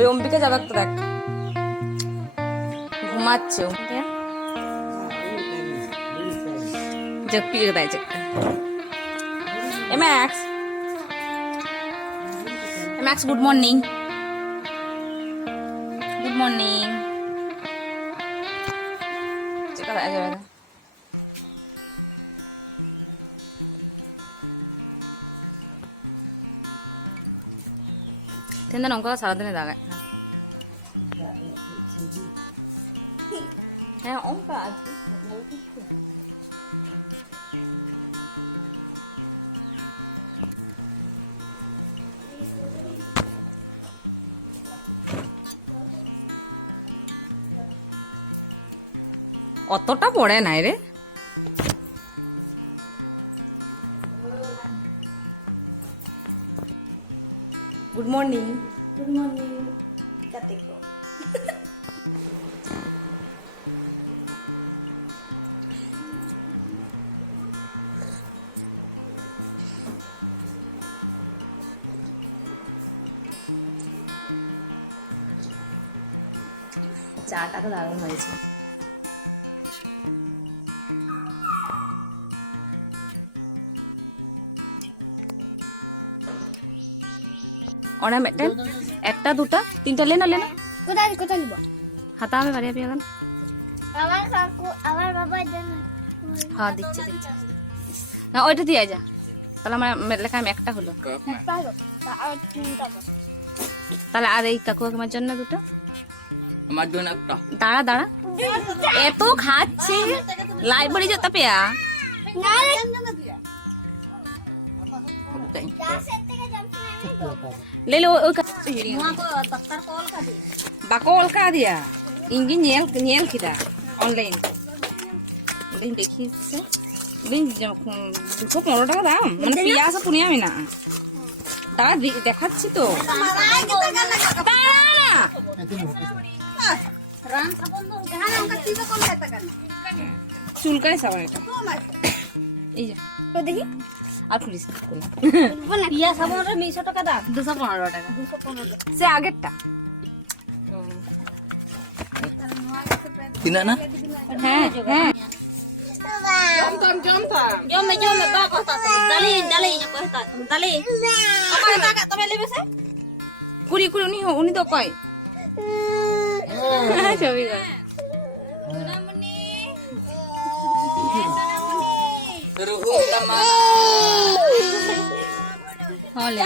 ওই অম্বিকা যাবে তো দেখ, ঘুমাচ্ছে দেয় Max. Max good morning, good morning. 근데 엉가가 사람들이 나가. 그냥 엉가 아직 모르겠어. অতটা পড়ে নাই রে। Good morning. গুড মর্নিং কাতিকো। চাটা তো দারুণ হয়েছে। অর্নামেন্টেল একটা দুটা তিনটা লেনা লেনা কোথায় কোথায় নিব? হাতা হবে বাড়ি আপনি এখন। আমার কাকু আমার বাবা দেন। হ্যাঁ দিচ্ছে দিচ্ছে না, ওইটা দিয়ে যা তাহলে আমার লেখা আমি একটা হলো। পারো আর তিনটা বস। তাহলে আর এই কাকু আমার জন্য দুটো, আমার জন্য একটা। দাঁড়া দাঁড়া, এত খাচ্ছে লাইব্রেরি যেতে পেয়া না রে ले लो बाको अलका दिया इंगी नेल नेल किदा ऑनलाइन लिंक देखी से लिंक 215 টাকা দাম, মানে পিয়া আছে পুনিয়া আমি না দাঁড়া দেখাচ্ছি তো। চুলকায় সাবান এটা এই যে দেখি আর পুলিশ ইয়া সাবানটা 200 টাকা দাম। 215 টাকা 215 সে আগেরটা। তিনা না হ্যাঁ হ্যাঁ jom ba kota dali dali nya kota dali apa tak tome lebe se কুড়ি কুড়ি উনি তো কয় ছবি কয় sunamuni ruhum tama হলে